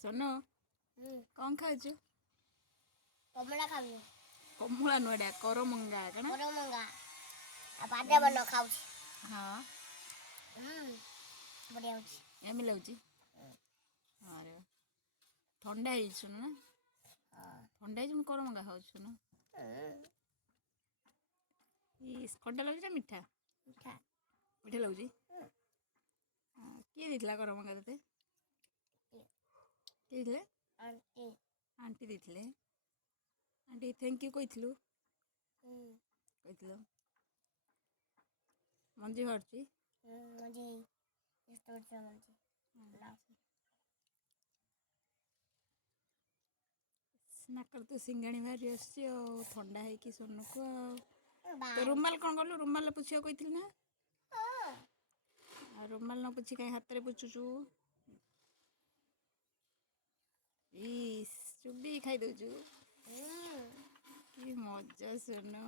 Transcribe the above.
सोनो कौन खाऊ कमला खाऊ कमला नुआ करमंगा कना करमंगा बाजा बनो खाऊ हाँ बढ़िया होची एमि लाउची अरे ठंडा है सुन ना ठंडा है करमंगा खाऊ सुन खट्टा लाଗୁଛି ନା ମିଠା ମିଠା ମିଠା ଲାଗୁଛି କିଏ ଦେଇଥିଲା କରମଙ୍ଗା ତତେ କିଏ ଦେଇଥିଲେ ଆଣ୍ଟି ଆଣ୍ଟି ଦେଇଥିଲେ ଆଣ୍ଟି ଥ୍ୟାଙ୍କ ୟୁ କହିଥିଲୁ କହିଥିଲ ମଞ୍ଜି ବାହାରୁଛି ମଞ୍ଜି ମଞ୍ଜି ନାକରେ ତ ସିଙ୍ଗାଣି ବାହାରି ଆସୁଛି ଆଉ ଥଣ୍ଡା ହେଇକି ସୋନକୁ ଆଉ ତ ରୁମାଲ କ'ଣ କଲୁ ରୁମାଲ ପୋଛିବାକୁ କହିଥିଲି ନା ଆଉ ରୁମାଲ ନ ପୋଛି କାହିଁ ହାତରେ ପୋଛୁଛୁ ଚୁବି ଖାଇଦେଉଛୁ କି ମଜା ସୋନ